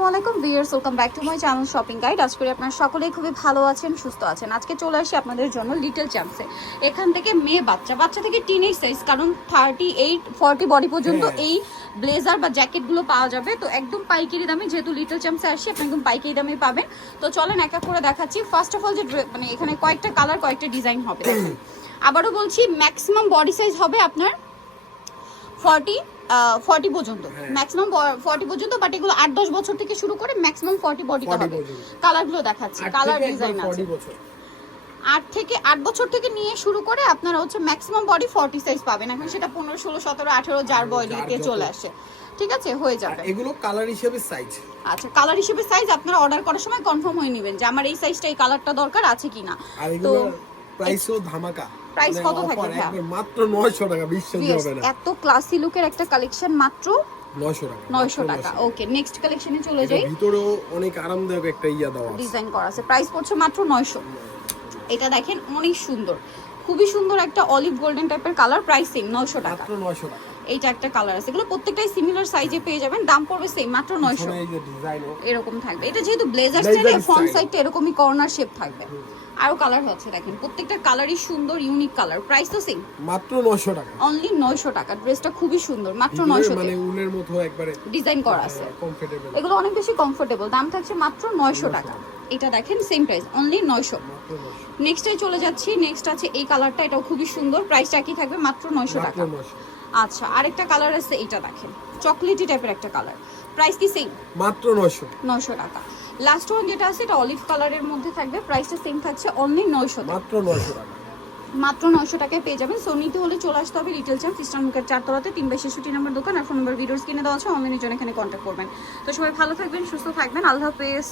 আসসালামু আলাইকুম viewers welcome back to my channel shopping guide আজ করি আপনারা সকলেই খুবই ভালো আছেন সুস্থ আছেন। আজকে চলে আসি আপনাদের জন্য লিটল চ্যাম্পসে এখান থেকে মেয়ে বাচ্চা বাচ্চা থেকে টিনেজ সাইজ কারণ থার্টি এইট ফর্টি বডি পর্যন্ত হ্যাঁ। এই ব্লেজার বা জ্যাকেটগুলো পাওয়া যাবে। তো একদম পাইকারি দামে যেহেতু লিটল চ্যাম্পসে আসি আপনি একদম পাইকারি দামে পাবেন। তো চলেন এক এক করে দেখাচ্ছি। ফার্স্ট অফ অল যে মানে এখানে কয়েকটা কালার কয়েকটা ডিজাইন হবে। আবারও বলছি ম্যাক্সিমাম বডি সাইজ হবে আপনার ফর্টি ফর্টি পর্যন্ত। ম্যাক্সিমাম ফর্টি পর্যন্ত বাট এগুলো আট দশ বছর থেকে শুরু করে ম্যাক্সিমাম ফর্টি 40 হবে। কালারগুলো দেখাচ্ছি কালার ডিজাইন আছে। আট থেকে আট বছর থেকে নিয়ে শুরু করে আপনারা হচ্ছে ম্যাক্সিমাম বডি ফর্টি সাইজ পাবেন। এখন সেটা পনেরো ষোলো সতেরো আঠেরো যার বডিতে। চলে আসে। ঠিক আছে? হয়ে যাবে। এগুলো কালার হিসেবে সাইজ আচ্ছা কালার হিসেবে সাইজ আপনারা অর্ডার করার সময় কনফার্ম হয়ে নেবেন যে আমার এই সাইজটা এই কালারটা দরকার আছে কিনা। তো প্রাইসও ধামাকা। Price মানে কত? একবার মাত্র 900 টাকা বিশ্বাস হবে না। এত ক্লাসি লুকের একটা কালেকশন মাত্র 900 টাকা নয়শো মাত্র টাকা। ওকে নেক্সট কালেকশনে চলে যাই। ভিতরেও অনেক আরামদায়ক একটা ইয়া দেওয়া আছে। ডিজাইন করা আছে। প্রাইস পড়ছে মাত্র নয়শো। এটা দেখেন অনেক সুন্দর। খুবই সুন্দর একটা অলিভ গোল্ডেন টাইপের কালার প্রাইস সেম নয়শো টাকা। মাত্র 900 টাকা। এইটা একটা কালার আছে। এগুলো প্রত্যেকটাই সিমিলার সাইজে পেয়ে যাবেন। দাম পড়বে সেই মাত্র নয়শো। এরকম থাকবে। এটা যেহেতু ব্লেজার স্টাইলে ফ্রন্ট। সাইডটা এরকমই কর্নার শেপ থাকবে। আরও কালার হচ্ছে দেখেন। প্রত্যেকটা কালারই সুন্দর ইউনিক কালার প্রাইস তো সেম মাত্র 900 টাকা। অনলি নয়শো টাকা। ড্রেসটা খুবই সুন্দর মাত্র ভিতরে নয়শো মানে উলের মতো একবারে ডিজাইন করা আছে। কমফোর্টেবল এগুলো অনেক বেশি কমফোর্টেবল দাম থাকছে মাত্র নয়শো টাকা। এটা দেখেন সেম প্রাইস অনলি নয়শো। মাত্র 900 নেক্সটে চলে যাচ্ছি। নেক্সট আছে এই কালারটা এটাও খুবই সুন্দর। প্রাইসটা কি থাকবে মাত্র নয়শো মাত্র টাকা। 900 আচ্ছা আরেকটা কালার আছে এটা দেখেন। চকলেটি টাইপের একটা কালার প্রাইস কি সেম মাত্র 900 নয়শো টাকা। লাস্ট ওয়ান যেটা আছে এটা অলিভ কালারের মধ্যে থাকবে। প্রাইসটা সেম থাকছে অনলি নয়শো মাত্র 900 টাকা। মাত্র নয়শো টাকায় পেয়ে যাবেন। সো নিতে হলে চলে আসতে হবে রিটেল চ্যাম্প খ্রিস্টান মুখের চারতলাতে তিন বাই ছেষট্টি নম্বর দোকান। আর ফোন নম্বর ভিডিওস কিনে দেওয়া আছে অনলাইনের জন্য এখানে কন্ট্যাক্ট করবেন। তো সবাই ভালো থাকবেন সুস্থ থাকবেন। আল্লাহ হাফেজ।